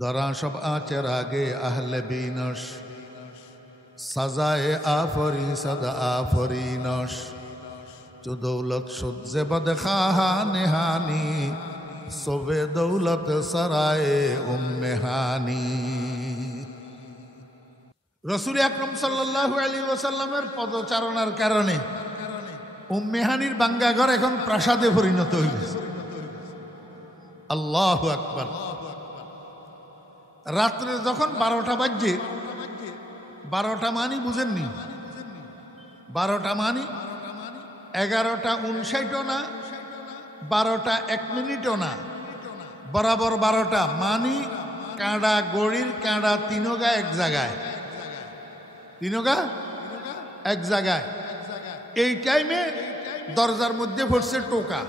दरा शब आचर आगे अहले बीनश सजाए आफरी सद आफरीनश जो दौलत शुद्ध बद खाहा नेहानी सोबे दौलत सराए उम्मेहानी। रसूल আকরাম সাল্লাল্লাহু আলাইহি ওয়াসাল্লামের পদচারণার কারণে উম্মেহানির বাঙ্গাঘর এখন প্রাসাদে পরিণত হয়েছে। আল্লাহু আকবার। রাত্রে যখন 12টা বাজছে, 12টা মানি বুঝেননি, 12টা মানি 11টা 59ও না, 12টা 1 মিনিটও না, বরাবর 12টা মানি কাঁড়া গড়ির কাঁড়া তিনগা এক জায়গায়, তিনগা এক জায়গায়। এই টাইমে দরজার মধ্যে পড়ছে টোকা।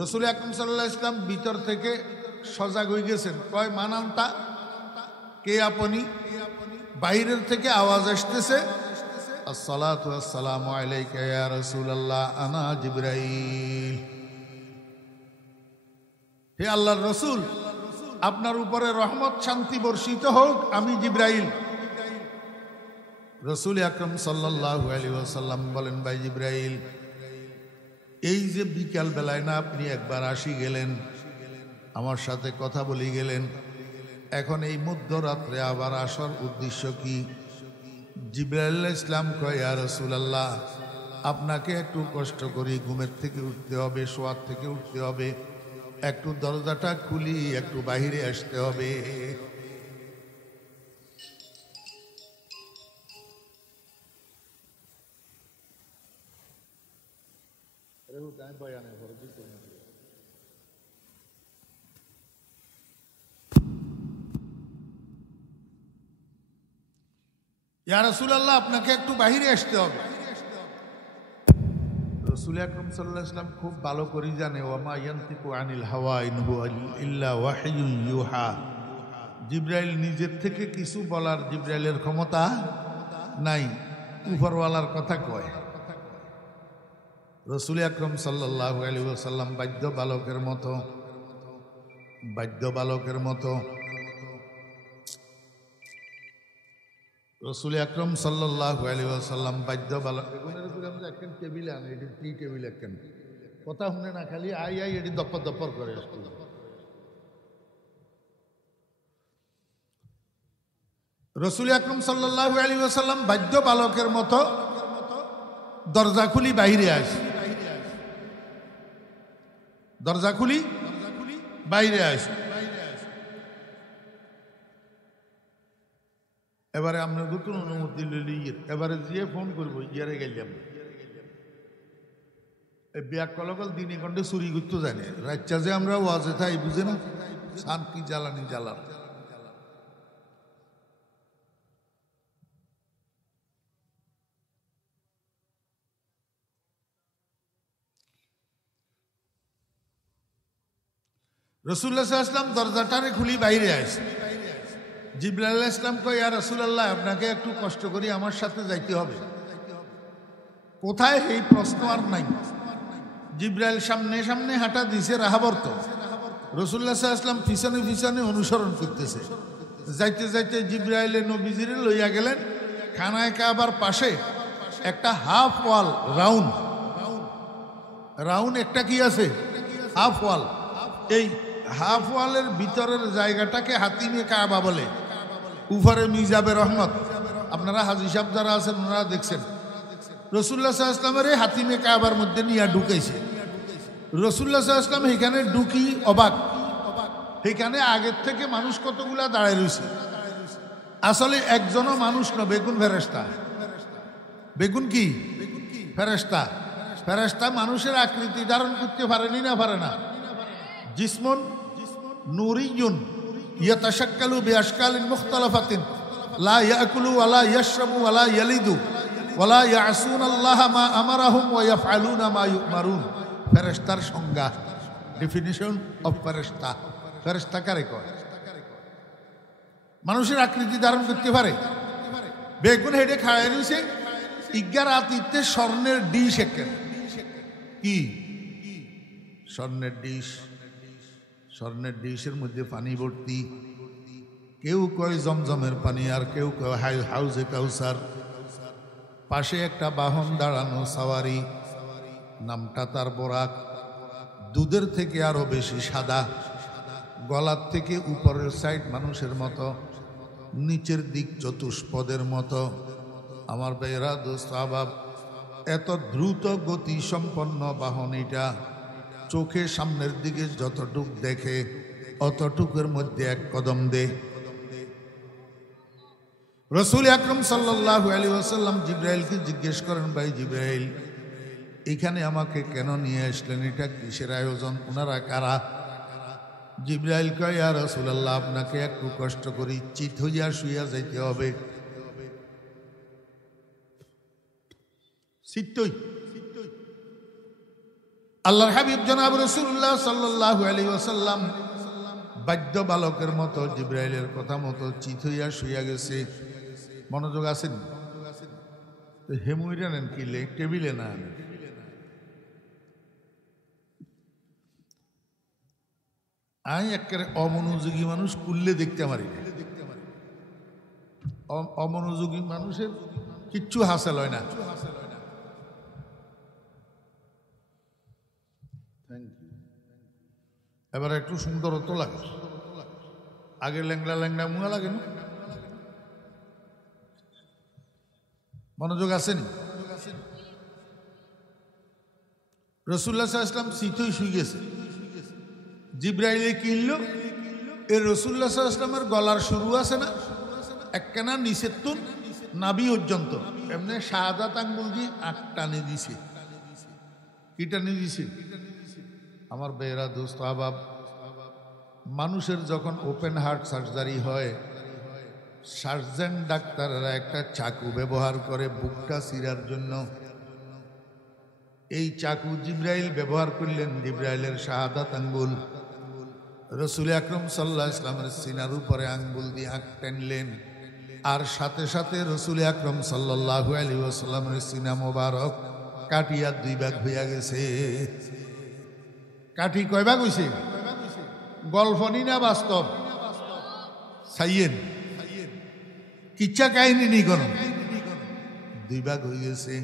রসুল আকরাম সাল্লাল্লাহু আলাইহি ওয়াসাল্লাম ভিতর থেকে সজাগ হয়ে গেছেন, কয় মানান্তা, কে আপনি? বাইরের থেকে আওয়াজ আসতেছে, আসসালাতু আসসালামু আলাইকা ইয়া রাসূলুল্লাহ আনা জিবরাইল। হে আল্লাহর রসুল, আপনার উপরে রহমত শান্তি বর্ষিত হোক, আমি জিবরাইল। রসুল আকরাম সাল্লাল্লাহু আলাইহি ওয়াসাল্লাম বলেন, ভাই জিবরাইল, এই যে বিকাল বেলায় না আপনি একবার আসি গেলেন, আমার সাথে কথা বলি গেলেন, এখন এই মধ্যরাত্রে আবার আসার উদ্দেশ্য কি? জিবরাইল আলাইহিস সালাম কয়, ইয়া রাসূলুল্লাহ, আপনাকে একটু কষ্ট করি, ঘুমের থেকে উঠতে হবে, শোয়ার থেকে উঠতে হবে, একটু দরজাটা খুলি, একটু বাহিরে আসতে হবে। ইয়া রাসূলুল্লাহ, আপনাকে একটু বাহিরে আসতে হবে। রাসূল আকরাম সাল্লাল্লাহু আলাইহি ওয়াসাল্লাম খুব ভালো করে জানে, ওয়ামা ইয়ানতিকু আনিল হাওয়া ইন হুয়া ইল্লা ওয়াহয়ুন ইউহা। জিবরাইল নিজের থেকে কিছু বলার জিবরাইলের ক্ষমতা নাই, উপরওয়ালার কথা কয়। রাসূল আকরাম সাল্লাল্লাহু আলাইহি ওয়াসাল্লাম বাধ্য বালকের মতো, বাধ্য বালকের মতো রসুল আকরাম সাল্লাল্লাহু আলাইহি ওয়াসাল্লাম বাধ্য বালক একখান টেবিল আনে, এটি টি টেবিল একখান, কথা শুনে না, খালি আই আই এটি দপ্পর দপ্পর করে। রসুল আকরাম সাল্লাল্লাহু আলাইহি ওয়াসাল্লাম বাধ্য বালকের মতো দরজা খুলি বাইরে আসে, দরজা খুলি বাইরে আসে। এবারে আমরা নতুন অনুমতি লইলি, এবারে যে ফোন করবো ইয়ারে গেলাম, ব্যাগ কলকল দিনে কন্ডে চুরি করতে জানে, রাচ্চা যে আমরা ওয়াজে থাই বুঝে না, সান কি জ্বালানি জ্বালান। রাসূলুল্লাহ সাল্লাল্লাহু আলাইহি ওয়াসাল্লাম দরজাটারে খুলি বাইরে আসে। জিবরাইল আলাইহিস সালাম কয়, ইয়া রাসূলুল্লাহ, আপনাকে একটু কষ্ট করি, আমার সাথে যাইতে হবে। কোথায় এই প্রশ্ন আর নাই। জিবরাইল সামনে সামনে হাঁটা দিছে রাহাবর্ত, রাসূলুল্লাহ সাল্লাল্লাহু আলাইহি ওয়াসাল্লাম পিছনে পিছনে অনুসরণ করতেছে। যাইতে যাইতে জিবরাইলে নবীজিরে লইয়া গেলেন খানায়ে কাবার পাশে একটা হাফ ওয়াল, রাউন্ড রাউন্ড একটা কি আছে, হাফ ওয়াল। এই হাফ ওয়ালের ভিতরের জায়গাটাকে হাতিমে কাবা বলে। উপরে মিজাবে রহমত, আপনারা হাজী সাহেব যারা আছেন ওনারা দেখছেন, রাসূলুল্লাহ সাল্লাল্লাহু আলাইহি ওয়াসাল্লামের হাতিমে কাবার মধ্যে নিয়ে ঢুকাইছে। রাসূলুল্লাহ সাল্লাল্লাহু আলাইহি ওয়াসাল্লাম এখানে ঢুকি অবাক, এখানে আগের থেকে মানুষ কতগুলা দাঁড়ায় রয়েছে। আসলে একজনও মানুষ না, বেগুন ফেরেশতা। বেগুন কি ফেরেশতা? ফেরেশতা মানুষের আকৃতি ধারণ করতে পারেনি না পারে না? জিসমুন নূরিয়ুন ইয়াতাশাক্কালু বিআশকালিন মুখতালিফাতিন লা ইয়াকুলু ওয়ালা ইয়াশরাবু ওয়ালা ইয়ালিদু ওয়ালা ইয়াসুনাল্লাহা মা আমারাহুম ওয়া ইয়াফআলুনা মা ইউমারুন। ফেরেশতার সংজ্ঞা, ডেফিনিশন অফ ফেরেশতা। ফেরেশতা কারে কয়? মানুষের আকৃতি ধারণ করতে পারে। বেগুন হেডে খায় রয়েছে, ইজ্ঞার আতিথ্যে স্বর্ণের ডিশ একেন, কি স্বর্ণের ডিশ, স্বর্ণের ডিশের মধ্যে পানি ভর্তি, কেউ কয় জমজমের পানি আর কেউ কয় হাউজে কাউসার। পাশে একটা বাহন দাঁড়ানো সাওয়ারি, নামটা তার বোরাক। দুধের থেকে আরো বেশি সাদা, গলার থেকে উপরের সাইড মানুষের মতো, নিচের দিক চতুষ্পদের মতো। আমার ভাইয়েরা দোস্ত আহবাব, এত দ্রুত গতি সম্পন্ন বাহন এটা, চোখে সামনের দিকে যতটুক দেখে অতটুকের মধ্যে এক কদম দে। রসুল আকরম সাল্লাল্লাহু আলাইহি ওয়াসাল্লাম জিব্রাইলকে জিজ্ঞেস করেন, ভাই জিব্রাইল, এখানে আমাকে কেন নিয়ে আসলেন? এটা কিসের আয়োজন? ওনারা কারা? জিব্রাইল কয়, ইয়া রাসূলুল্লাহ, আপনাকে একটু কষ্ট করি, চিত হইয়া শুইয়া যাইতে হবে। চিত্তই আল্লাহর হাবিব জনাব রাসূলুল্লাহ সাল্লাল্লাহু আলাইহি ওয়াসাল্লাম বাদ্য বালকের মতো জিব্রাইলের কথা মতো চিত হইয়া শুইয়া গেছে। মনোযোগ আছেন? হেমুইরা নেন কিলে, টেবিলে না। আমি একেবারে অমনোযোগী মানুষ কুললে দেখতে পারি না। অমনোযোগী মানুষের কিচ্ছু হাসিল হয় না। এবার একটু সুন্দরত্ব লাগে, আগে ল্যাংড়া ল্যাংড়া মুয়া লাগে না। মনোযোগ আসেনি? রাসূলুল্লাহ সাল্লাল্লাহু আলাইহি ওয়াসাল্লাম শীতই শুয়ে গেছে। জিব্রাইলে কিনলো, এর রাসূলুল্লাহ সাল্লাল্লাহু আলাইহি ওয়াসাল্লামের গলার শুরু আছে না, একখানা নিচের তুন নাভি পর্যন্ত এমনি শাহাদাত আঙ্গুল দিয়ে আট টানে দিছে। কি টানে দিছে? আমার বেরা দোস্ত আহবাব, মানুষের যখন ওপেন হার্ট সার্জারি হয়, সার্জন ডাক্তাররা একটা চাকু ব্যবহার করে বুকটা চিরার জন্য। এই চাকু জিব্রাইল ব্যবহার করলেন, জিব্রাইলের শাহাদাত আঙ্গুল রসুল আকরম সাল্লাল্লাহু আলাইহি ওয়াসাল্লামের সিনার উপরে আঙ্গুল দিয়ে আঁক টানলেন। আর সাথে সাথে রসুল আকরম সাল্লাল্লাহু আলাইহি ওয়াসাল্লামের সিনা মোবারক কাটিয়া দুই ভাগ হইয়া গেছে। কাঠি কয় ভাগ হইছে? গল্পনি না বাস্তব? সাইয়েন কিচ্ছা কাহিনী নি কোন, দুই ভাগ হয়ে গেছে।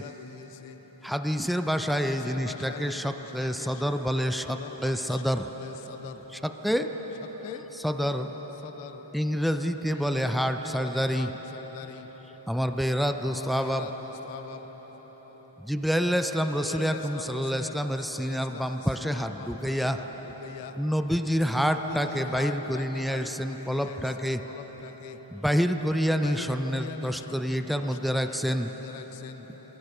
হাদিসের ভাষায় এই জিনিসটাকে শক্কে সদর বলে। শক্কে সদর, শক্কে সদর, ইংরেজিতে বলে হার্ট সার্জারি। আমার বেরা দোস্ত আহবাব, জিবরাইল আলাইহিস সালাম রাসূল আকরাম সাল্লাল্লাহু আলাইহি ওয়াসাল্লামের সিনার বাম পাশে হাত ঢুকাইয়া নবীজির হাড়টাকে বাহির করে নিয়ে আসছেন, কলবটাকে বাহির করিয়া নি স্বর্ণের তস্তরি এটার মধ্যে রাখছেন।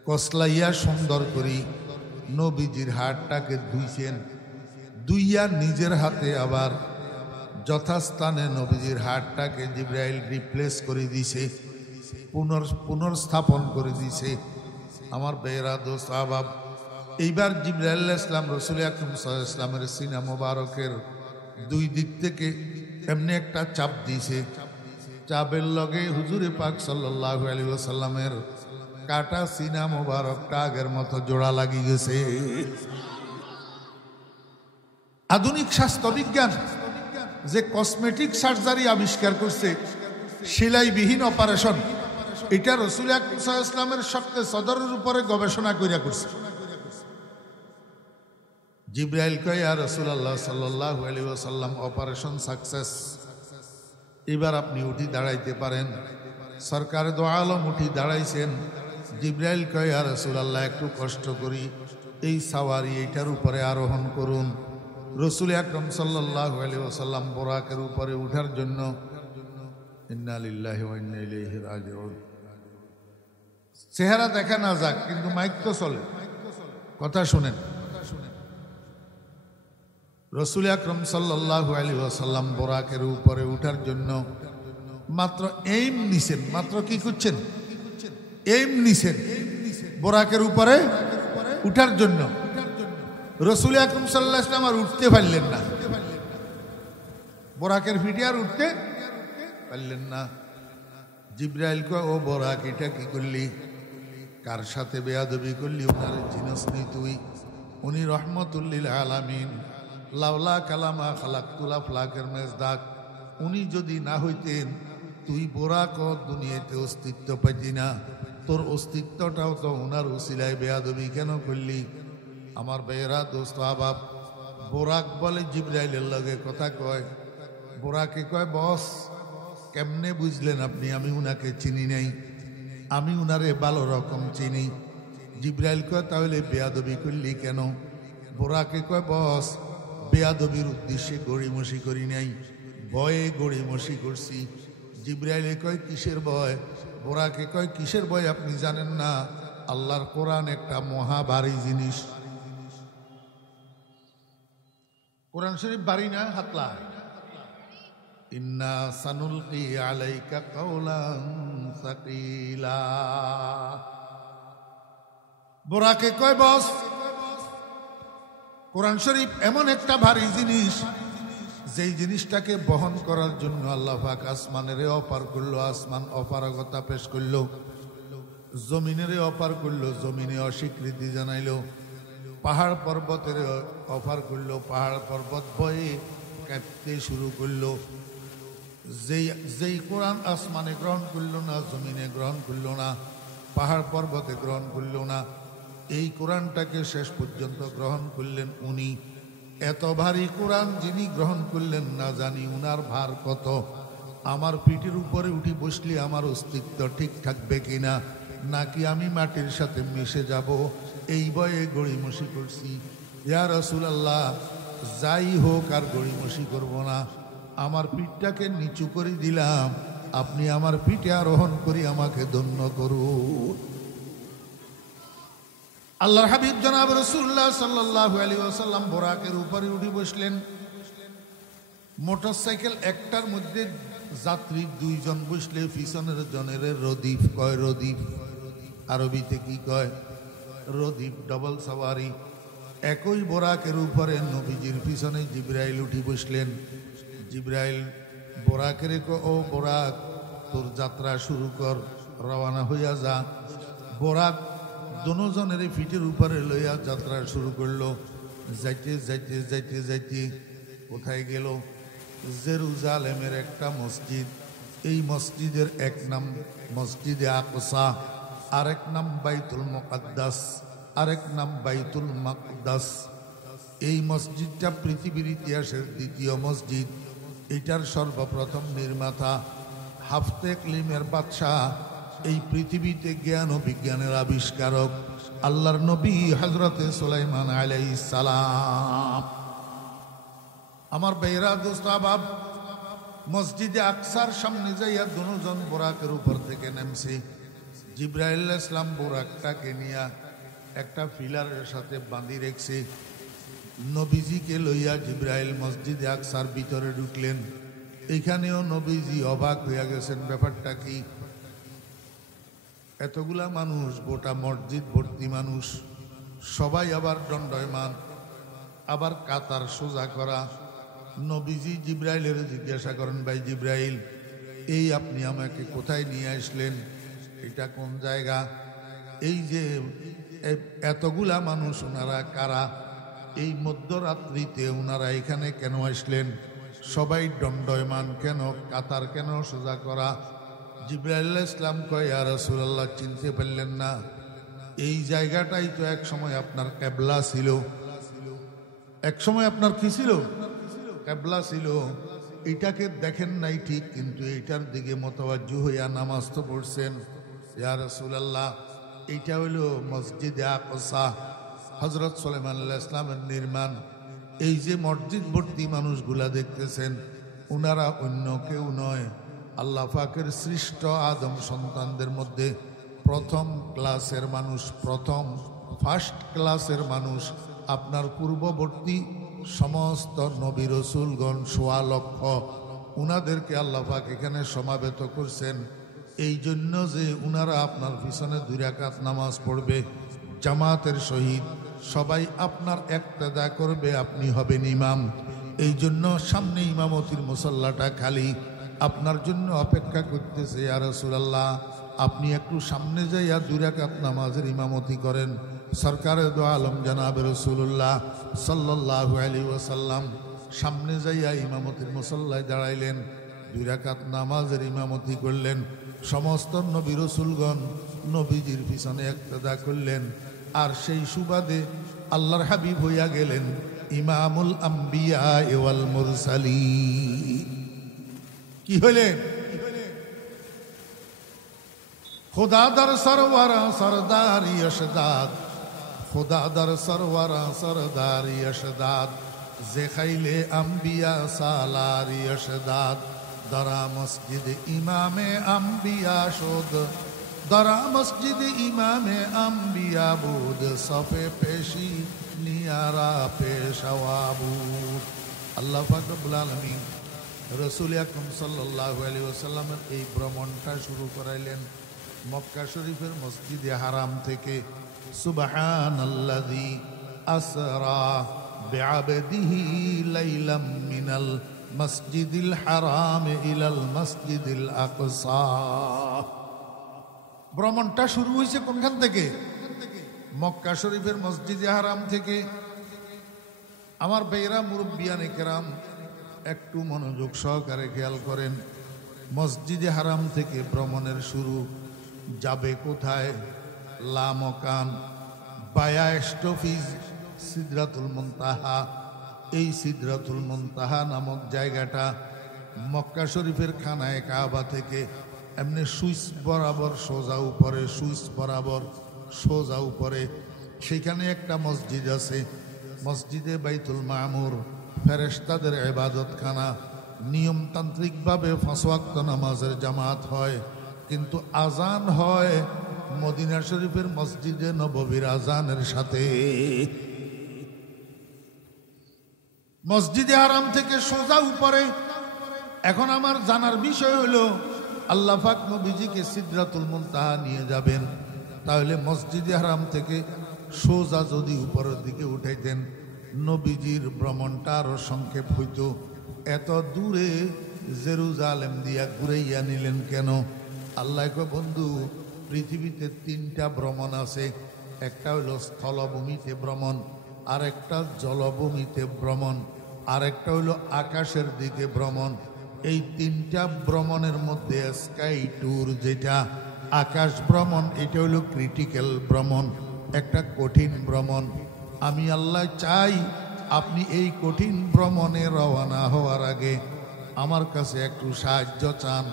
কসলাইয়া সুন্দর করি নবীজির হাড়টাকে ধুইছেন, দুইয়া নিজের হাতে আবার যথাস্থানে নবীজির হাড়টাকে জিবরাইল রিপ্লেস করে দিছে, পুনর্স্থাপন করে দিছে। আমার বেরা দোস্ত আহবাব, এইবার জিবরাইল আলাইহিস সালাম রাসূল আকরাম সাল্লাল্লাহু আলাইহি ওয়াসাল্লামের সিনা মোবারকের দুই দিক থেকে এমনি একটা চাপ দিছে। চাপের লগে হুজুরে পাক সাল্লাল্লাহু আলাইহি ওয়াসাল্লামের কাটা সিনা মোবারকটা আগের মতো জোড়া লাগি গেছে। আধুনিক স্বাস্থ্য বিজ্ঞান যে কসমেটিক সার্জারি আবিষ্কার করছে, সেলাইবিহীন অপারেশন, এটা রাসূল আকরাম সাল্লাল্লাহু আলাইহি ওয়াসাল্লামের শক্তে সদরের উপরে গবেষণা কইরা করছে। জিবরাইল কয়, ইয়া রাসূলুল্লাহ সাল্লাল্লাহু আলাইহি ওয়াসাল্লাম, অপারেশন সাকসেস, এবার আপনি উঠি দাঁড়াইতে পারেন। সরকার দো আলম উঠি দাঁড়াইছেন। জিবরাইল কয়, ইয়া রাসূলুল্লাহ, একটু কষ্ট করি, এই সাওয়ারি এইটার উপরে আরোহণ করুন। রাসূল আকরাম সাল্লাল্লাহু আলাইহি ওয়াসাল্লাম বোরাকের উপরে উঠার জন্য, ইন্না লিল্লাহি ওয়া ইন্না ইলাইহি রাজিউন। চেহারা দেখা না যাক, কিন্তু মাইক তো চলে, কথা শুনেন। রাসূল আকরাম সাল্লাল্লাহু আলাইহি ওয়াসাল্লাম বোরাকের উপরে উঠার জন্য মাত্র এইম নিছেন, মাত্র কি করছেন? এইম নিছেন বোরাকের উপরে উঠার জন্য। রাসূল আকরাম সাল্লাল্লাহু আলাইহি ওয়াসাল্লাম আর উঠতে পারলেন না, বোরাকের ফিটে আর উঠতে পারলেন না। জিবরাইল কয়, ও বোরাক, এটা কি করলি? কার সাথে বেয়াদবি করলি? ওনার জিনস নেই তুই, উনি রহমতুল লিল আলামিন, লাউলা কালামা খালাক্তুল আফলাকের মেজদাক, উনি যদি না হইতেন তুই বোরাক দুনিয়াতে অস্তিত্ব পাইতি না। তোর অস্তিত্বটাও তো ওনার উসিলায় বেয়াদবি কেন করলি? আমার বেয়েরা দোস্ত আবাব, বোরাক বলে জিবরাইলের লগে কথা কয়। বোরাকে কয় বস কেমনে বুঝলেন আপনি? আমি উনাকে চিনি নাই, আমি উনারে ভালো রকম চিনি। জিবরাইল কয় তাহলে বেয়াদবি করলি কেন? বোরাকে কয় বস বেয়াদবির উদ্দেশ্যে গড়িমসি করি নাই, ভয়ে গড়িমসি করছি। জিবরাইলে কয় কিসের ভয়? বোরাকে কয় কিসের ভয় আপনি জানেন না? আল্লাহর কোরআন একটা মহা ভারী জিনিস। কোরআন শরীফ ভারী না হাতলা? ইন্না সানুলকি আলাইকা কাওলান সাকিলা। বোরাকে কয় বস কোরআন শরীফ এমন একটা ভারী জিনিস, যেই জিনিসটাকে বহন করার জন্য আল্লাহ পাক আসমানের অপার করলো, আসমান অপারগতা পেশ করলো, জমিনের অপার করলো, জমিনে অস্বীকৃতি জানাইলো, পাহাড় পর্বতের অপার করলো, পাহাড় পর্বত ভয়ে কাঁপতে শুরু করলো। যেই কোরআন আসমানে গ্রহণ করলো না, জমিনে গ্রহণ করলো না, পাহাড় পর্বতে গ্রহণ করলো না, এই কোরআনটাকে শেষ পর্যন্ত গ্রহণ করলেন উনি। এত ভারী কোরআন যিনি গ্রহণ করলেন না জানি উনার ভার কত। আমার পিঠের উপরে উঠি বসলে আমার অস্তিত্ব ঠিক থাকবে কিনা, নাকি আমি মাটির সাথে মিশে যাব, এই ভয়ে গড়িমসি করছি। ইয়া রাসূলুল্লাহ, যাই হোক আর গড়িমসি করব না, আমার পিঠটাকে নিচু করে দিলাম, আপনি আমার পিঠে আরোহণ করি আমাকে ধন্য করুন। আল্লাহর হাবিব জনাব রাসূলুল্লাহ সাল্লাল্লাহু আলাইহি ওয়াসাল্লাম বোরাকের উপরে উঠে বসলেন। মোটরসাইকেল একটার মধ্যে যাত্রী দুইজন বসলে পিছনের জনের রদিফ কয়। রদিফ আরবিতে কি কয়? রদিফ, ডবল সাওয়ারি। একই বোরাকের উপরে নবীজির পিছনে জিবরাইল উঠে বসলেন। জিবরাইল বোরাকের কয় ও বোরাক, তোর যাত্রা শুরু কর, রওনা হইয়া যা। বোরাক দুজনের পিঠের উপরে লইয়া যাত্রা শুরু করলো। যাইতে যাইতে যাইতে যাইতে কোথায় গেল? জেরুজালেমের একটা মসজিদ। এই মসজিদের এক নাম মসজিদে আকসা, আরেক নাম বাইতুল মুকাদ্দাস, আরেক নাম বাইতুল মাকদাস। এই মসজিদটা পৃথিবীর ইতিহাসের দ্বিতীয় মসজিদ। এটার সর্বপ্রথম নির্মাতা হাফতে ইকলিমের বাদশাহ, এই পৃথিবীতে জ্ঞান ও বিজ্ঞানের আবিষ্কারক আল্লাহর নবী হযরতে সুলাইমান আলাইহিস সালাম। আমার বেরা দোস্ত আবাব, মসজিদে আকসার সামনে যাইয়া দুজন বোরাকের উপর থেকে নেমছে। জিবরাইল আলাইহিস সালাম বোরাকটাকে নিয়ে একটা পিলারের সাথে বাঁধি রেখেছে। নবীজিকে লইয়া জিবরাইল মসজিদে আকসার ভিতরে ঢুকলেন। এখানেও নবীজি অবাক হইয়া গেছেন, ব্যাপারটা কি? এতগুলা মানুষ, গোটা মসজিদ ভর্তি মানুষ, সবাই আবার দণ্ডায়মান, আবার কাতার সোজা করা। নবীজি জিবরাইলের জিজ্ঞাসা করেন, ভাই জিবরাইল, এই আপনি আমাকে কোথায় নিয়ে আসলেন? এটা কোন জায়গা? এই যে এতগুলা মানুষ, ওনারা কারা? এই মধ্যরাত্রিতে ওনারা এখানে কেন আসলেন? সবাই দণ্ডায়মান কেন? কাতার কেন সোজা করা? জিবরাইল আলাইহিস সালাম কয়, ইয়া রাসূলুল্লাহ, চিনতে পারলেন না? এই জায়গাটাই তো এক সময় আপনার কিবলা ছিল। এক সময় আপনার কি ছিল? কিবলা ছিল। এটাকে দেখেন নাই ঠিক, কিন্তু এইটার দিকে মোতাওয়াজ্জু হইয়া নামাজ তো পড়ছেন। ইয়া রাসূলুল্লাহ, এইটা হইল মসজিদে আকসা, হযরত সুলাইমান আলাইহিস সালামের নির্মাণ। এই যে মসজিদ ভর্তি মানুষগুলা দেখতেছেন, ওনারা অন্য কেউ নয়, আল্লাহ পাকের সৃষ্ট আদম সন্তানদের মধ্যে প্রথম ক্লাসের মানুষ, প্রথম ফার্স্ট ক্লাসের মানুষ। আপনার পূর্ববর্তী সমস্ত নবী রসুলগণ ১৬ লক্ষ, উনাদেরকে আল্লাহ পাক এখানে সমাবেত করছেন এই জন্য যে উনারা আপনার পিছনে ২ রাকাত নামাজ পড়বে জামাতের সহিত, সবাই আপনার ইক্তেদা করবে, আপনি হবেন ইমাম। এই জন্য সামনে ইমামতির মুসল্লাটা খালি, আপনার জন্য অপেক্ষা করতেছে। ইয়া রাসূলুল্লাহ, আপনি একটু সামনে যাইয়া ২ রাকাত নামাজের ইমামতি করেন, সরকারে দো আলম জনাবে রাসূলুল্লাহ সাল্লাল্লাহু আলাইহি ওয়াসাল্লাম সামনে যাইয়া ইমামতির মুসল্লায় দাঁড়াইলেন, 2 রাকাত নামাজের ইমামতি করলেন। সমস্ত নবী রাসূলগণ নবীজির পিছনে ইক্তেদা করলেন। আর সেই সুবাদে আল্লাহর হাবিব হইয়া গেলেন ইমামুল আম্বিয়া ওয়াল মুরসালিন। কি হইলেন? खुदा दर सरवरा सरदारी अशदाद, खुदा दर सरवरा सरदारी अशदाद, जेखैले अम्बिया सालारी अशदाद, दरा मस्जिद इमामे अम्बिया शोद, दरा मस्जिद इमामे अम्बिया बुद, सफे पेशी नियारा पेशवाबूद। अल्लाह पाक रब्बुल आलामीन रसूल আকরাম সাল্লাল্লাহু আলাইহি ওয়াসাল্লামের এই ভ্রমণটা শুরু করাইলেন মক্কা শরীফের মসজিদে হারাম থেকে। সুবহানাল্লাযী আসরা বিআবদিহি লাইলাম মিনাল মসজিদিল হারাম ইলাল মসজিদিল আকসা। ভ্রমণটা শুরু হয়েছে কোনখান থেকে? মক্কা শরীফের মসজিদে হারাম থেকে। আমার ভাইরা মুরব্বিয়ানে কেরাম একটু মনোযোগ সহকারে খেয়াল করেন। মসজিদে হারাম থেকে ভ্রমণের শুরু। যাবে কোথায়? লা মকান বায়া স্টফিজ সিদরাতুল মুনতাহা। এই সিদরাতুল মুনতাহা নামক জায়গাটা মক্কা শরীফের খানায়ে কাবা থেকে এমনি সুইচ বরাবর সোজা উপরে, সুইচ বরাবর সোজা উপরে সেখানে একটা মসজিদ আছে। মসজিদে বাইতুল মামুর, ফেরেশতাদের ইবাদতখানা। নিয়মতান্ত্রিকভাবে 5 ওয়াক্ত নামাজের জামাত হয়, কিন্তু আজান হয় মদিনা শরীফের মসজিদে নববীর আজানের সাথে। মসজিদে হারাম থেকে সোজা উপরে। এখন আমার জানার বিষয় হলো আল্লাহ পাক নবীজিকে সিদরাতুল মুনতাহা নিয়ে যাবেন, তাহলে মসজিদে হারাম থেকে সোজা যদি উপরের দিকে উঠাইতেন নবীজির ভ্রমণটা আরো সংক্ষেপ হইত। এত দূরে জেরুজালেম দিয়া ঘুরাইয়া নিলেন কেন? আল্লাহ কয়, বন্ধু, পৃথিবীতে 3টা ভ্রমণ আছে। একটা হইল স্থলভূমিতে ভ্রমণ, আর একটা জলভূমিতে ভ্রমণ, আর একটা হইল আকাশের দিকে ভ্রমণ। এই 3টা ভ্রমণের মধ্যে স্কাই ট্যুর, যেটা আকাশ ভ্রমণ, এটা হইল ক্রিটিক্যাল ভ্রমণ, একটা কঠিন ভ্রমণ। আমি আল্লাহ চাই আপনি এই কঠিন ভ্রমণে রওনা হওয়ার আগে আমার কাছে একটু সাহায্য চান,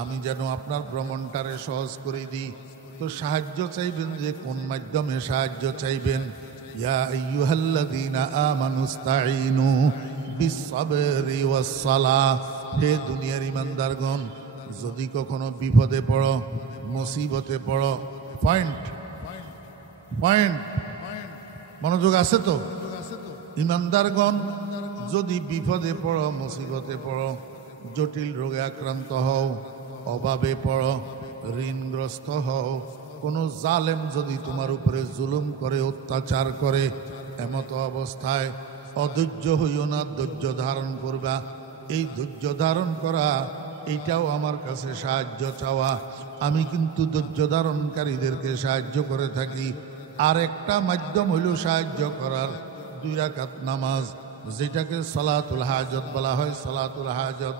আমি যেন আপনার ভ্রমণটারে সহজ করে দিই। তো সাহায্য চাইবেন, যে কোন মাধ্যমে সাহায্য চাইবেন? ইয়া আইয়ুহাল্লাযীনা আমানুস্তাঈনু বিস-সাবরি ওয়াস-সালাহ। হে দুনিয়ার ইমানদারগণ, যদি কখনো বিপদে পড়ো, মুসিবতে পড়ো, পয়েন্ট মনোযোগ আছে তো? ইমানদারগণ, যদি বিপদে পড়ো, মুসিবতে পড়ো, জটিল রোগে আক্রান্ত হও, অভাবে পড়ো, ঋণগ্রস্ত হও, কোনো জালেম যদি তোমার উপরে জুলুম করে, অত্যাচার করে, এমত অবস্থায় অধৈর্য হইও না, ধৈর্য ধারণ করবা। এই ধৈর্য ধারণ করা, এইটাও আমার কাছে সাহায্য চাওয়া। আমি কিন্তু ধৈর্য ধারণকারীদেরকে সাহায্য করে থাকি। আর একটা মাধ্যম হইল সাহায্য করার 2 রাকাত নামাজ, যেটাকে সালাতুল হাজত বলা হয়। সালাতুল হাজত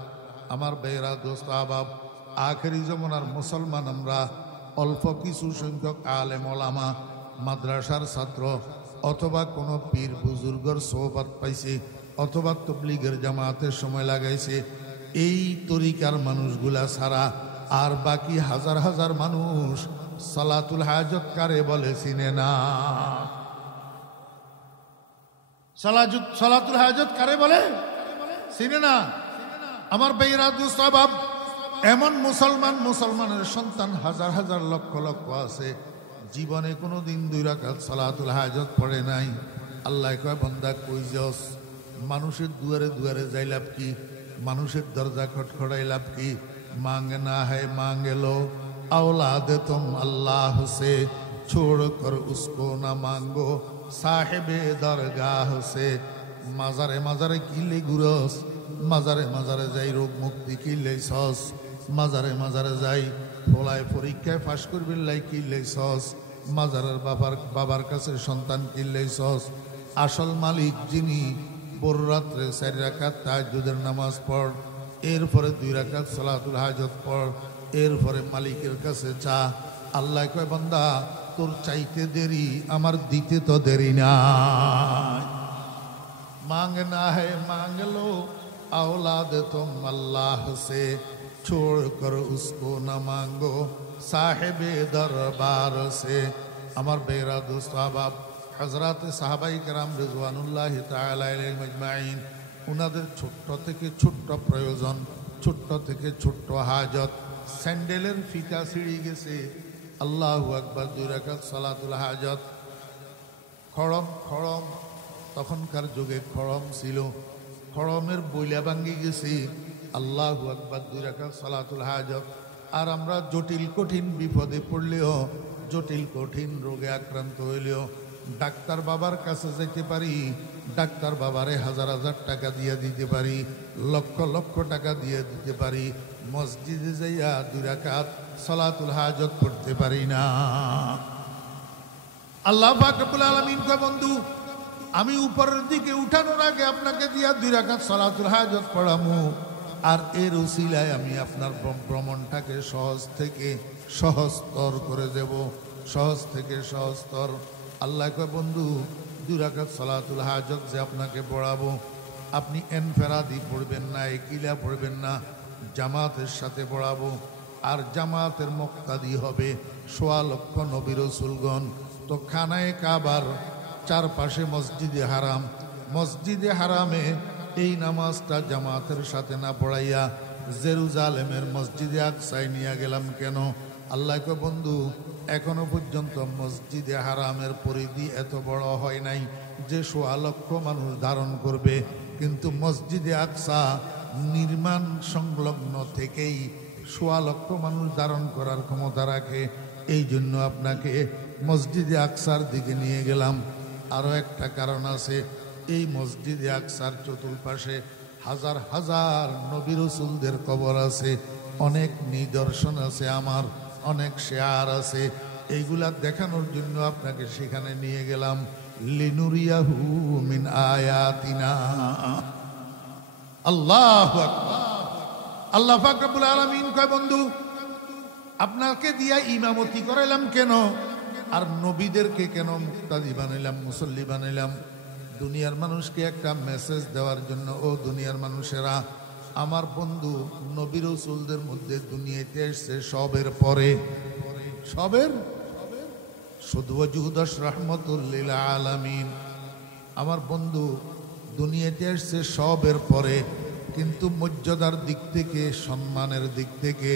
আমার বেরা দোস্ত আহবাব, আখেরি জমানার মুসলমান আমরা অল্প কিছু সংখ্যক আলেম ওলামা, মাদ্রাসার ছাত্র, অথবা কোনো পীর বুজুর্গর সোহবত পাইছে, অথবা তবলিগের জামাতের সময় লাগাইছে, এই তরিকার মানুষগুলা ছাড়া আর বাকি হাজার হাজার মানুষ সালাতুল হাজত কারে বলে চিনে না। সালাতুল হাজত কারে বলে চিনে না। আমার বেইরা দোস্ত আহবাব, এমন মুসলমানের সন্তান হাজার হাজার লক্ষ লক্ষ আছে, জীবনে কোনো দিন 2 রাকাত সালাতুল হাজত পড়ে নাই। আল্লাহ কয়, বান্দা কই যাস? মানুষের দুয়ারে দুয়ারে যাই লাভ কি? মানুষের দরজা খটখটাই লাভ কি? मांगना है मांग लो, औलाद तुम अल्लाह से, छोड़ कर उसको न मांगो साहिबे दरगाह से। মাজারে মাজারে কিলে ঘুরস, মাজারে মাজারে যাই রোগ মুক্তি কিলে সস, মাজারে মাজারে যাই ফলায় পরীক্ষায় ফাঁস করবেন লাই কিলে সস, মাজারের বাবার কাছে সন্তান কিনলেছস, আসল মালিক যিনি ভোর রাত্রে 4 রাকাত তাহাজ্জুদের নামাজ পড়, এরপরে 2 রাকাত সালাতুল হাজত পড়, এরপরে মালিকের কাছে চা। আল্লাহ কয় বান্দা তোর চাইতে দেরি, আমার দিতে তো দেরি না। मांगना है मांग लो औलाद तुम अल्लाह से, छोड़ कर उसको न मांगो साहिबे दरबार से। আমার বেরা দোস্ত আহবাব হযরত সাহাবায়ে কেরাম রিজওয়ানুল্লাহি তাআলা আলাইহিম আজমাইন, উনাদের ছোট্ট থেকে ছোট্ট প্রয়োজন, ছোট্ট থেকে ছোট্ট হাজত, স্যান্ডেলের ফিতা ছিঁড়ে গেছে, আল্লাহু আকবার 2 রাকাত সালাতুল হাজত, খড়ম খড়ম, তখনকার যুগে খড়ম ছিল, খড়মের বইলা ভাঙ্গি গেছে, আল্লাহু আকবার 2 রাকাত সালাতুল হাজত। আর আমরা জটিল কঠিন বিপদে পড়লেও, জটিল কঠিন রোগে আক্রান্ত হইলেও ডাক্তার বাবার কাছে যেতে পারি, ডাক্তার বাবারে 1000 টাকা দিয়ে দিতে পারি, লক্ষ লক্ষ টাকা দিয়ে দিতে পারি, মসজিদে যাইয়া 2 রাকাত সালাতুল হাজত পড়তে পারি না। আল্লাহ পাক রব্বুল আলামিন কয় বন্ধু আমি উপরের দিকে উঠানোর আগে আপনাকে দিয়া 2 রাকাত সালাতুল হাজত পড়ামু, আর এর উসিলায় আমি আপনার ভ্রমণটাকে সহজ থেকে সহজতর করে দেব, সহজ থেকে সহজতর। আল্লাহ কয় বন্ধু 2 রাকাত সালাতুল হাজত যে আপনাকে পড়াবো, আপনি এনফেরাদি পড়বেন না, একিলা পড়বেন না, জামাতের সাথে পড়াবো। আর জামাতের মুক্তাদি হবে 1.25 লক্ষ নবী রাসূলগণ। তো খানায়ে কাবার চারপাশে মসজিদে হারাম, মসজিদে হারামে এই নামাজটা জামাতের সাথে না পড়াইয়া জেরুজালেমের মসজিদে আকসায় নিয়ে গেলাম কেন? আল্লাহ কয় বন্ধু এখনো পর্যন্ত মসজিদে হারামের পরিধি এত বড় হয় নাই যে 1.25 লক্ষ মানুষ ধারণ করবে, কিন্তু মসজিদে আকসা নির্মাণ সংলগ্ন থেকেই 1.25 লক্ষ মানুষ ধারণ করার ক্ষমতা রাখে। এই জন্য আপনাকে মসজিদে আকসার দিকে নিয়ে গেলাম। আরও একটা কারণ আছে, এই মসজিদে আকসার চতুর্পাশে হাজার হাজার নবী রাসূলদের কবর আছে, অনেক নিদর্শন আছে, আমার অনেক শেয়ার আছে। এইগুলা দেখানোর জন্য আপনাকে সেখানে নিয়ে গেলাম। লিনুরিয়াহু মিন আয়াতিনা। আল্লাহু আকবার। আল্লাহ পাক রব্বুল আলামিন কয় বন্ধু আপনাকে দিয়া ইমামতি করাইলাম কেন, আর নবীদেরকে কেন মুক্তাদি বানাইলাম, মুসল্লি বানাইলাম? দুনিয়ার মানুষকে একটা মেসেজ দেওয়ার জন্য। ও দুনিয়ার মানুষেরা, আমার বন্ধু নবী রাসূলদের মধ্যে দুনিয়াতে এসেছে সবের পরে, সবের শুধু ওয়াজুদাস রাহমাতুল লিল আলামিন। আমার বন্ধু দুনিয়াতে এসেছে সবের পরে, কিন্তু মর্যাদার দিক থেকে, সম্মানের দিক থেকে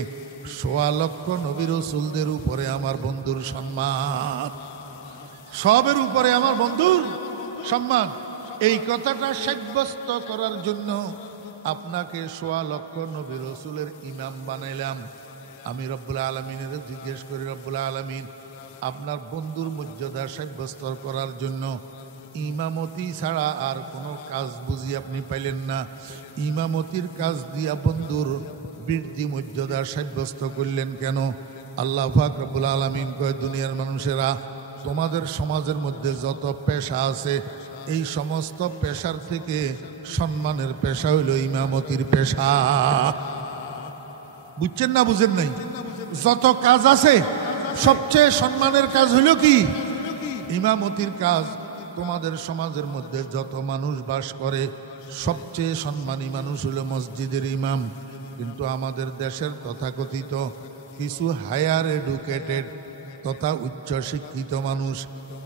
1.25 লক্ষ নবী রাসূলদের উপরে আমার বন্ধুর সম্মান, সবের উপরে আমার বন্ধুর সম্মান। এই কথাটা সাব্যস্ত করার জন্য আপনাকে 1.25 লক্ষ নবী রাসূলের ইমাম বানাইলাম। আমি রব্বুল আলামিনের জিজ্ঞেস করি, রব্বুল আলামিন আপনার বন্ধুর মর্যাদা সাব্যস্ত করার জন্য ইমামতি ছাড়া আর কোনো কাজ বুঝি আপনি পাইলেন না? ইমামতির কাজ দিয়া বন্ধুর বৃদ্ধি মর্যাদা সাব্যস্ত করলেন কেন? আল্লাহ পাক রব্বুল আলামিন কয় দুনিয়ার মানুষেরা, তোমাদের সমাজের মধ্যে যত পেশা আছে এই সমস্ত পেশার থেকে সম্মানের পেশা হইল ইমামতির পেশা। বুঝছেন না বুঝেন নাই? যত কাজ আছে সবচেয়ে সম্মানের কাজ হইল কি? ইমামতির কাজ। তোমাদের সমাজের মধ্যে যত মানুষ বাস করে সবচেয়ে সম্মানী মানুষ হলো মসজিদের ইমাম। কিন্তু আমাদের দেশের তথাকথিত কিছু হায়ার এডুকেটেড তথা উচ্চশিক্ষিত মানুষ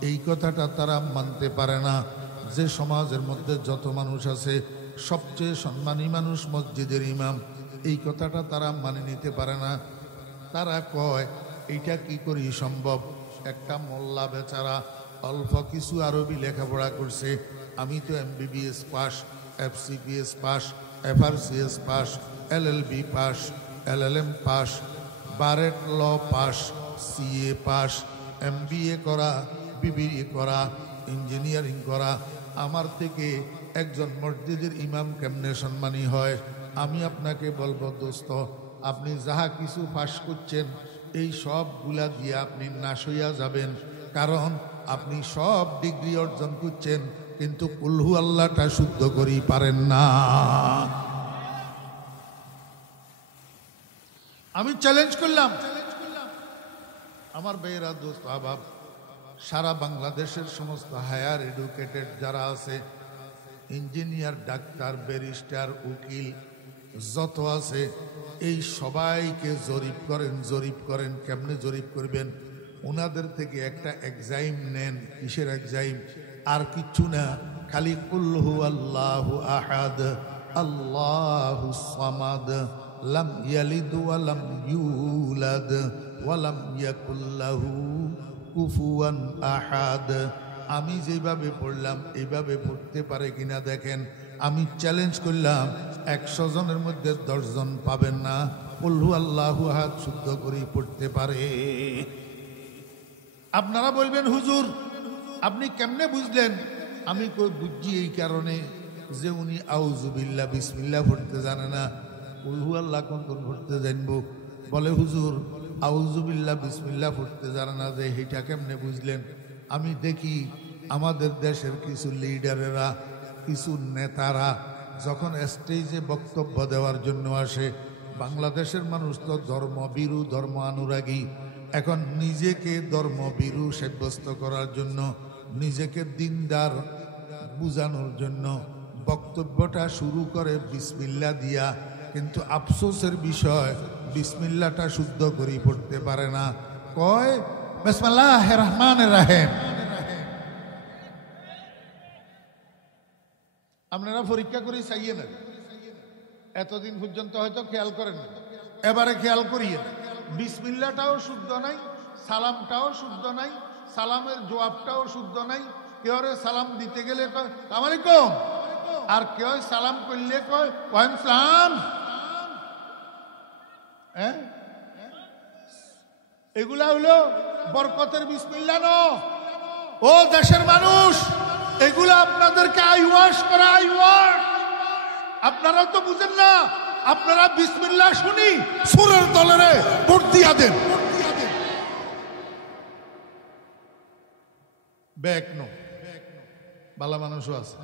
এই কথাটা তারা মানতে পারে না যে সমাজের মধ্যে যত মানুষ আছে সবচেয়ে সম্মানী মানুষ মসজিদের ইমাম। এই কথাটা তারা মানে নিতে পারে না। তারা কয় এইটা কি করি সম্ভব? একটা মোল্লা বেচারা অল্প কিছু আরবি লেখাপড়া করছে, আমি তো MBBS pass, FCPS pass, FRCS pass, LLB pass, LLM pass, bar at law pass, CA pass, MBA করা, BBA করা, ইঞ্জিনিয়ারিং করা। আমার থেকে একজন মসজিদের ইমাম কেমনে সম্মানী হয়? আমি আপনাকে বলবো দোস্ত, আপনি যাহা কিছু পাস করছেন এই সবগুলা দিয়ে আপনি নাশ হইয়া যাবেন। কারণ আপনি সব ডিগ্রি অর্জন করছেন কিন্তু কুলহু আল্লাহটা শুদ্ধ করেই পারেন না। আমি চ্যালেঞ্জ করলাম আমার বেয়েরা দোস্ত আহবাব, সারা বাংলাদেশের সমস্ত হায়ার এডুকেটেড যারা আছে, ইঞ্জিনিয়ার, ডাক্তার, ব্যারিস্টার, উকিল যত আছে, এই সবাইকে জরিপ করেন। কেমনে জরিপ করবেন? ওনাদের থেকে একটা এক্সাইম নেন। কিসের এক্সাইম? আর কিচ্ছু না, খালি কুল হু আল্লাহু আহাদ আল্লাহু সামাদ লাম ইয়ালিদ ওয়া লাম ইউলাদ ওয়া লাম ইয়াকুল লাহু কুফুয়ান আহাদ। আমি যেভাবে পড়লাম এইভাবে পড়তে পারে কিনা দেখেন। আমি চ্যালেঞ্জ করলাম 100 জনের মধ্যে 10 জন পাবেন না কুল হু আল্লাহু আহাদ শুদ্ধ করে পড়তে পারে। আপনারা বলবেন হুজুর আপনি কেমনে বুঝলেন? আমি কই বুঝছি এই কারণে যে উনি আউযুবিল্লাহ বিসমিল্লাহ পড়তে জানে না, কুল হু আল্লাহ কোন পড়তে জানবো? বলে হুজুর আউযুবিল্লাহ বিসমিল্লাহ পড়তে জানে না, যে এইটা কেমনে বুঝলেন? আমি দেখি আমাদের দেশের কিছু লিডারেরা, কিছু নেতারা যখন স্টেজে বক্তব্য দেওয়ার জন্য আসে, বাংলাদেশের মানুষ তো ধর্মভীরু, ধর্ম অনুরাগী। এখন নিজেকে ধর্মভীরু সাব্যস্ত করার জন্য, নিজেকে দিনদার বুঝানোর জন্য বক্তব্যটা শুরু করে বিসমিল্লাহ দিয়া, কিন্তু আফসোসের বিষয় বিসমিল্লাহটা শুদ্ধ করে পড়তে পারে না। কয় বিসমিল্লাহির রহমানির রহিম। আপনারা পরীক্ষা করে চাইয়ে না, এতদিন পর্যন্ত হয়তো খেয়াল করেন না, এবারে খেয়াল করিয়ে। বিসমিল্লাহটাও শুদ্ধ নাই, সালামটাও শুদ্ধ নাই, সালামের জবাবটাও শুদ্ধ নাই। কেউ সালাম দিতে গেলে কয় আসসালামু আলাইকুম, আর কেউ সালাম করলে কয় ওয়ালাইকুম সালাম। এগুলা হলো বরকতের বিসমিল্লাহ ন। ও দেশের মানুষ, এগুলা আপনাদেরকে আইওয়াশ করা, আইওয়াশ। আপনারা তো বুঝেন না, আপনারা বিসমিল্লাহ শুনি সুরের দলেরে ভোট দিয়া দেন। ব্যাক নো, বালা মানুষও আছে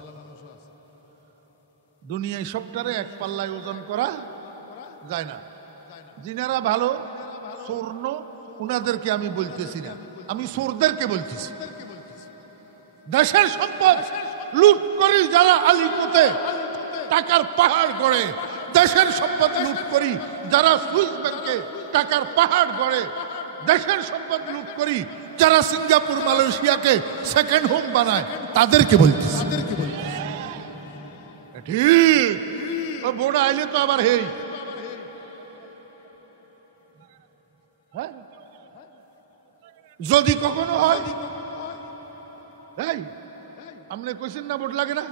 দুনিয়ায়, সবটারে এক পাল্লায় ওজন করা যায় না। যিনারা ভালো স্বর্ণ, উনাদেরকে আমি বলতেছি না, আমি চোরদেরকে বলতেছি। দেশের সম্পদ লুট করি যারা আলিপুতে টাকার পাহাড় গড়ে, দেশের সম্পদ লুট করি যারা সুইস ব্যাংকে টাকার পাহাড় গড়ে, দেশের সম্পদ লুট করি যারা সিঙ্গাপুর মালয়েশিয়াকে সেকেন্ড হোম বানায়, তাদেরকে বলতেছি। ঠিক বোর্ড আইলে তো আবার হেই যদি কখনো হয়, আপনি কইছেন না ভোট লাগে না,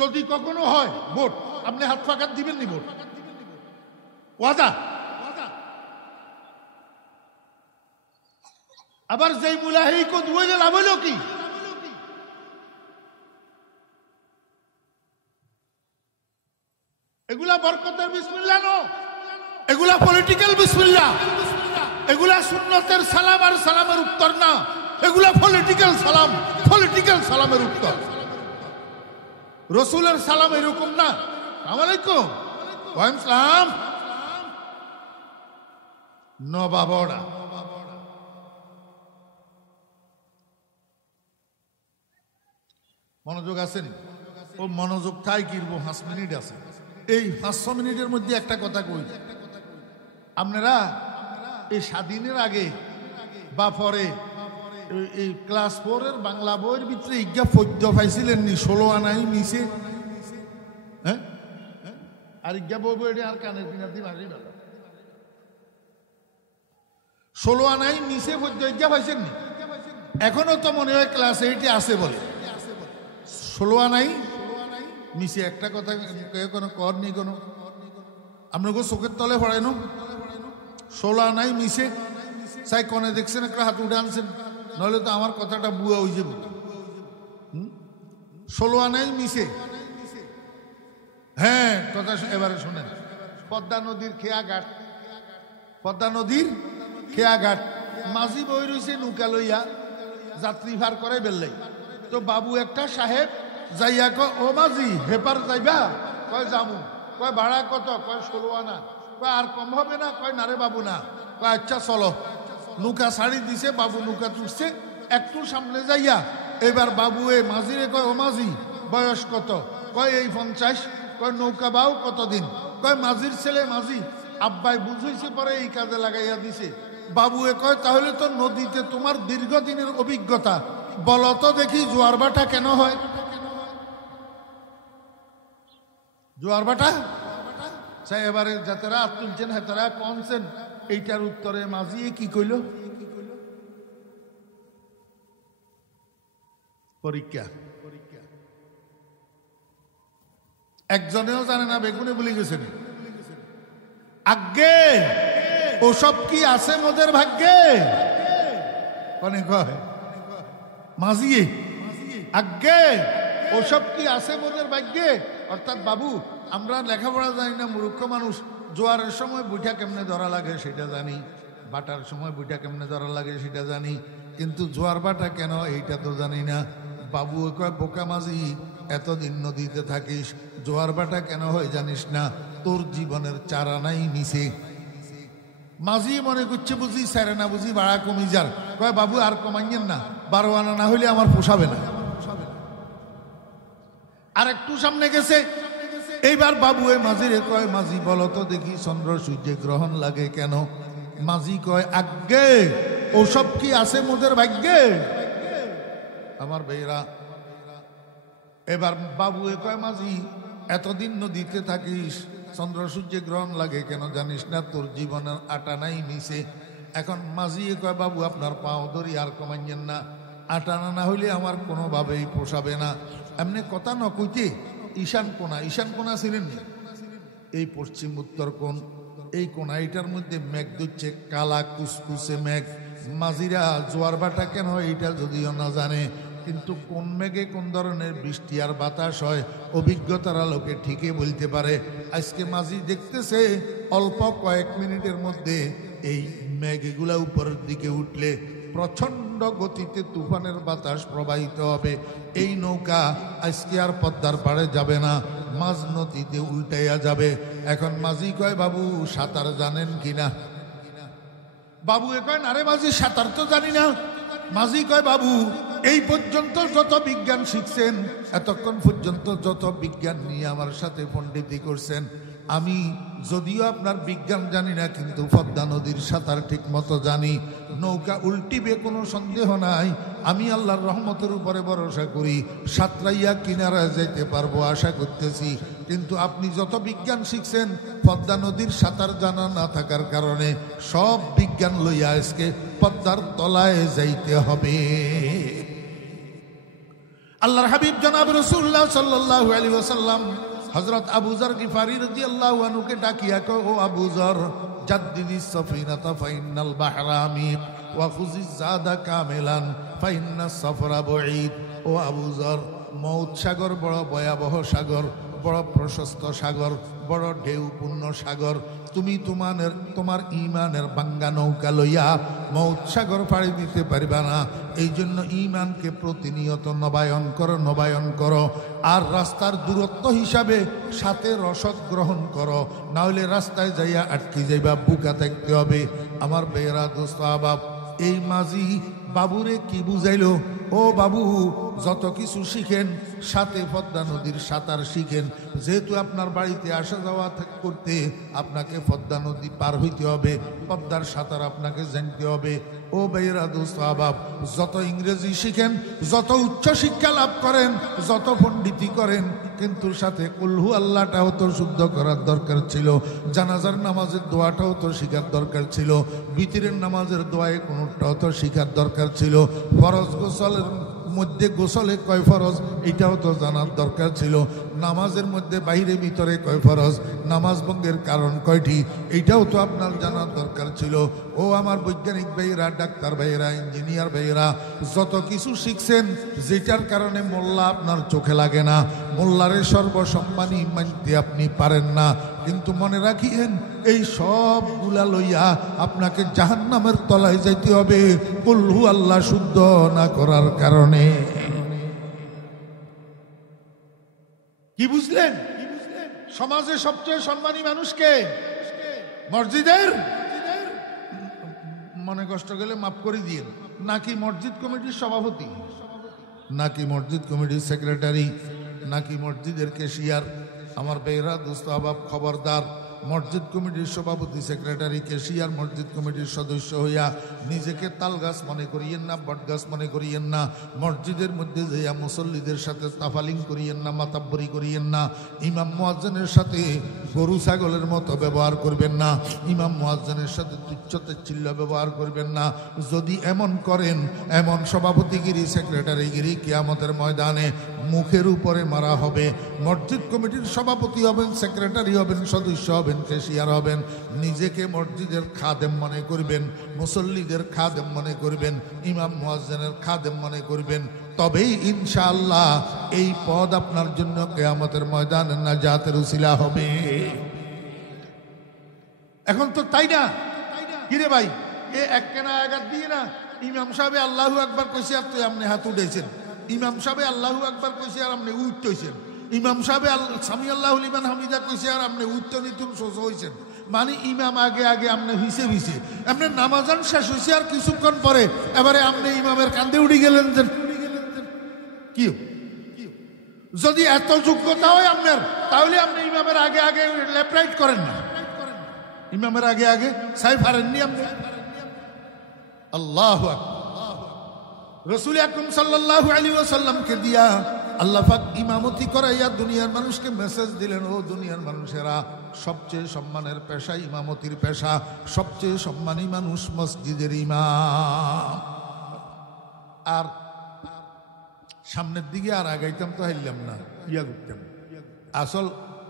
যদি কখনো হয় ভোট, আপনি হাত ফাঁকাত দিবেন নি ভোট? ওয়াদা। আবার যেই মুলাহি কো দুয়ে লাভ হইল কি? এগুলা বরকতের বিসমিল্লাহ নো, এগুলা পলিটিক্যাল বিসমিল্লাহ, এগুলা সুন্নতের সালাম আর সালামের উত্তর না, এগুলা পলিটিক্যাল সালাম, পলিটিক্যাল সালামের উত্তর। রসুলের সালাম এরকম না, আসসালামু আলাইকুম ওয়ালাইকুম সালাম নবাবড়া। মনোযোগ আছেন? ও মনোযোগ তাই কিনবো, 5 মিনিট আছে। এই 500 মিনিটের মধ্যে একটা কথা কই, আপনারা এই স্বাধীনের আগে বা পরে এই ক্লাস 4 এর বাংলা বইয়ের ভিতরে ইজ্ঞা পদ্য পাইছিলেন নি? 16 আনাই নিচে, হ্যাঁ? আর ইজ্ঞা বই আর কানের দিনাতি মারি বেলা 16 আনাই নিচে পদ্য ইজ্ঞা পাইছেন নি? এখনো তো মনে হয় ক্লাস 8 আছে বলে। 16 আনাই নিচে একটা কথা কোনো কর নি, কোনো আপনাকে চোখের তলে পড়াইনো 16 আনাই মিশে চাই কনে দেখছেন, একটা হাত উঠে আনছেন, নইলে তো আমার কথাটা বুয়া হয়ে যাব। 16 আনাই মিশে, হ্যাঁ কথা এবারে শোনেন। পদ্মা নদীর খেয়াঘাট, পদ্মা নদীর খেয়াঘাট, মাঝি বই রয়েছে নৌকা লইয়া, যাত্রী ভার করে বেললে। তো বাবু একটা সাহেব যাইয়া কয় ও মাঝি হেপার যাইবা? কয় যামু। কয় ভাড়া কত? কয় 16 আনা। কয় আর কম হবে না? কয় না রে বাবু না। কয় আচ্ছা চলো। নৌকা ছাড়ি দিছে, বাবু নৌকা তুলছে, একটু সামনে যাইয়া এবার বাবু এ মাঝিরে কয় ও মাঝি বয়স কত? কয় এই 50। কয় নৌকা বাও কতদিন? কয় মাঝির ছেলে মাঝি, আব্বাই বুঝাইছে পরে এই কাজে লাগাইয়া দিছে। বাবু এ কয় তাহলে তো নদীতে তোমার দীর্ঘদিনের অভিজ্ঞতা, বলো তো দেখি জোয়ার ভাটা কেন হয়? জোয়ার ভাটা চাই এবারে যাতেরা তুলছেন হেতারা কনছেন, এইটার উত্তরে মাঝি কি কইল? পরীক্ষা। একজনেও জানে না, বেগুনে বলে গেছেন। আগে ওসব কি আছে মোদের ভাগ্যে? কনে কয় মাঝি আগে ওসব কি আছে মোদের ভাগ্যে? অর্থাৎ বাবু আমরা লেখাপড়া জানি না, মূর্খ মানুষ। জোয়ারের সময় বুইঠা কেমনে ধরা লাগে সেটা জানি, বাটার সময় বুইঠা কেমনে ধরা লাগে সেটা জানি, কিন্তু জোয়ার বাটা কেন এইটা তো জানি না। বাবু কয় বোকা মাঝি, এতদিন নদীতে থাকিস, জোয়ার বাটা কেন হয় জানিস না? তোর জীবনের চারা নাই নিচে। মাঝি মনে করছে বুঝি স্যারে না, বুঝি ভাড়া কমি যার। কয় বাবু আর কমাইয়েন না, 12 আনা না হইলে আমার পোষাবে না। আর একটু সামনে গেছে, এইবার বাবু এ মাঝিরে কয় মাঝি বলো তো দেখি চন্দ্র সূর্যে গ্রহণ লাগে কেন? মাঝি কয় আগে ওসব কি আছে মোদের ভাগ্যে? আমার ভাইরা, এবার বাবু এ কয় মাঝি এতদিন নদীতে থাকিস, চন্দ্র সূর্যে গ্রহণ লাগে কেন জানিস না? তোর জীবনের আটা নাই নিচে। এখন মাঝি এ কয় বাবু আপনার পাও ধরি, আর কমাইয়েন না, আটানা না হইলে আমার কোনোভাবেই পোষাবে না। এমনি কথা ন কইতে ঈশান কোনা ছিলেন এই পশ্চিম উত্তর কোণ, এই কোনা, এইটার মধ্যে মেঘ দিচ্ছে, কালা কুসকুসে মেঘ। মাঝিরা জোয়ার ভাটা কেন এইটা যদিও না জানে, কিন্তু কোন মেঘে কোন ধরনের বৃষ্টি আর বাতাস হয় অভিজ্ঞতার আলোকে ঠিকই বলতে পারে। আজকে মাঝি দেখতেছে অল্প কয়েক মিনিটের মধ্যে এই মেঘগুলা উপরের দিকে উঠলে প্রচন্ড গতিতে তুফানের বাতাস প্রবাহিত হবে। এই নৌকা আজকে আর পদ্মার পাড়ে যাবে না, মাঝ নদীতে উল্টাইয়া যাবে। এখন মাঝি কয় বাবু সাঁতার জানেন কিনা? বাবু এ কয় না রে মাঝি, সাঁতার তো জানি না। মাঝি কয় বাবু এই পর্যন্ত যত বিজ্ঞান শিখছেন, এতক্ষণ পর্যন্ত যত বিজ্ঞান নিয়ে আমার সাথে পণ্ডিতি করছেন, আমি যদিও আপনার বিজ্ঞান জানি না, কিন্তু পদ্মা নদীর সাঁতার ঠিক মতো জানি। নৌকা উল্টিবে কোনো সন্দেহ নাই, আমি আল্লাহর রহমতের উপরে ভরসা করি, সাঁতরাইয়া কিনারায় যেতে পারবো আশা করতেছি। কিন্তু আপনি যত বিজ্ঞান শিখছেন, পদ্মা নদীর সাঁতার জানা না থাকার কারণে সব বিজ্ঞান লইয়া আজকে পদ্মার তলায় যাইতে হবে। আল্লাহর হাবিব জনাব রাসূলুল্লাহ সাল্লাল্লাহু আলাইহি ওয়াসাল্লাম হযরত আবু যর গিফারি রাদিয়াল্লাহু আনহুকে ডাকিয়া কয় ও আবু যর, জাদ্দিদিস সাফিনাতা ফাইন্নাল বাহরা আমিক ওয়া খুযিজ জাদা কামিলান ফাইন্নাস সাফরা বুঈদ। ও আবু যর, মৌত সাগর বড় ভয়াবহ সাগর, বড় প্রশস্ত সাগর, বড় ঢেউপূর্ণ সাগর। তুমি তোমার ইমানের বাঙ্গা নৌকা লইয়া মৌত সাগর পাড়ি দিতে পারবা না। এই জন্য ইমানকে প্রতিনিয়ত নবায়ন করো। আর রাস্তার দূরত্ব হিসাবে সাথে রসদ গ্রহণ করো, না হলে রাস্তায় যাইয়া আটকে যাইবা, বুকা থাকতে হবে। আমার বেয়েরা দোস্ত আবাব, এই মাঝি বাবুরে কি বুঝাইল? ও বাবু, যত কিছু শিখেন সাথে পদ্মা নদীর সাঁতার শিখেন। যেহেতু আপনার বাড়িতে আসা যাওয়া করতে আপনাকে পদ্মা নদী পার হইতে হবে, পদ্মার সাঁতার আপনাকে জানতে হবে। ও ভাইয়েরা দোস্ত আবাব, যত ইংরেজি শিখেন, যত উচ্চ শিক্ষা লাভ করেন, যত পণ্ডিতি করেন, কিন্তু সাথে কুলহু আল্লাহটাও তো শুদ্ধ করার দরকার ছিল, জানাজার নামাজের দোয়াটাও তো শিখার দরকার ছিল, বিতিরের নামাজের দোয়ায় কোনোটাও তো শিখার দরকার ছিল, ফরজ গোসলের মধ্যে গোসলে কয় ফরজ এটাও তো জানার দরকার ছিল, নামাজের মধ্যে বাইরে ভিতরে কয় ফরজ, নামাজ ভঙ্গের কারণ কয়টি এটাও তো আপনার জানার দরকার ছিল। ও আমার বৈজ্ঞানিক ভাইয়েরা, ডাক্তার ভাইয়েরা, ইঞ্জিনিয়ার ভাইয়েরা, যত কিছু শিখছেন, যেটার কারণে মোল্লা আপনার চোখে লাগে না, মোল্লারে সর্বসম্মানী মানতে আপনি পারেন না, কিন্তু মনে রাখিয়েন এই সবগুলা লইয়া আপনাকে জাহান্নামের তলায় যাইতে হবে কুল হু আল্লাহ শুদ্ধ না করার কারণে। কি বুঝলেন? সমাজে সবচেয়ে সম্মানী মানুষকে মসজিদের, মনে কষ্ট গেলে মাফ করে দিয়েন, নাকি মসজিদ কমিটির সভাপতি, নাকি মসজিদ কমিটির সেক্রেটারি, নাকি মসজিদের ক্যাশিয়ার? আমার বেহরা দোস্ত আবাব, খবরদার, মসজিদ কমিটির সভাপতি, সেক্রেটারি, ক্যাশিয়ার, মসজিদ কমিটির সদস্য হইয়া নিজেকে তাল গাছ মনে করিয়েন না, বট গাছ মনে করিয়েন না। মসজিদের মধ্যে যাইয়া মুসল্লিদের সাথে তাফালিং করিয়েন না, মাতাব্বরি করিয়েন না। ইমাম মুয়াজ্জিনের সাথে গরু ছাগলের মতো ব্যবহার করবেন না। ইমাম মুয়াজ্জিনের সাথে তুচ্ছতাচ্ছিল্য ব্যবহার করবেন না। যদি এমন করেন, এমন সভাপতিগিরি, সেক্রেটারিগিরি কিয়ামতের ময়দানে মুখের উপরে মারা হবে। মসজিদ কমিটির সভাপতি হবেন, সেক্রেটারি হবেন, সদস্য হবেন, ক্যাশিয়ার হবেন, নিজেকে মসজিদের খাদেম মনে করবেন, মুসল্লিদের খাদেম মনে করবেন, ইমাম মুয়াজ্জিনের খাদেম মনে করবেন। তবেই ইনশাআল্লাহ এই পদ আপনার জন্য কিয়ামতের ময়দানে নাজাতের উসিলা হবে। এখন তো তাই না? কিরে ভাই, এ এক কেনা আঘাত দিয়ে না ইমাম সাহেব আল্লাহু আকবার কইছে আর তুই আপনি হাত উঠেছেন। ইমাম সাহেব আল্লাহু আকবার কইছে আর আপনি উঠতেছেন। ইমাম সাহেব সামি আল্লাহু লিমান হামিদা কইছে আর আপনি উঠতে নিতুন সোজা হইছেন। মানে ইমাম আগে আগে আপনি ভিসে ভিসে আপনার নামাজান শেষ হয়েছে আর কিছুক্ষণ পরে এবারে আপনি ইমামের কান্দে উঠে গেলেন। কি যদি এত যোগ্যতা হয় আপনার, তাহলে আপনি ইমামের আগে আগে লেফট রাইট করেন না। ইমামের আগে আগে সাইফ হারেননি আপনি। আল্লাহু আকবার। রাসূল আকরাম সাল্লাল্লাহু আলাইহি ওয়াসাল্লামকে দিয়া আল্লাহ পাক ইমামতি করাইয়া দুনিয়ার মানুষকে মেসেজ দিলেন, ও দুনিয়ার মানুষেরা, সবচেয়ে সম্মানের পেশা ইমামতির পেশা। সবচেয়ে সম্মানী মানুষ মসজিদের ইমাম। আর সামনের দিকে আর আগাইতাম তো হাইলাম না, ইয়া করতাম। আসল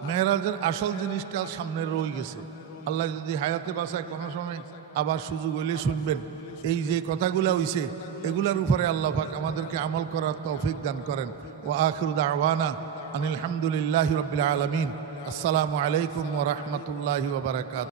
মেহরাজের আসল জিনিসটা সামনে রয়ে গেছে। আল্লাহ যদি হায়াতে বাঁচায় কোনো সময় আবার সুযোগ হইলে শুনবেন। এই যে কথাগুলা হইছে এগুলার উপরে আল্লাহ পাক আমাদেরকে আমল করার তৌফিক দান করেন। ওয়া আখিরু দাওয়ানা আনিল হামদুলিল্লাহি রাব্বিল আলামিন। আসসালামু আলাইকুম ওয়া রাহমাতুল্লাহি ওয়া বারাকাতুহু।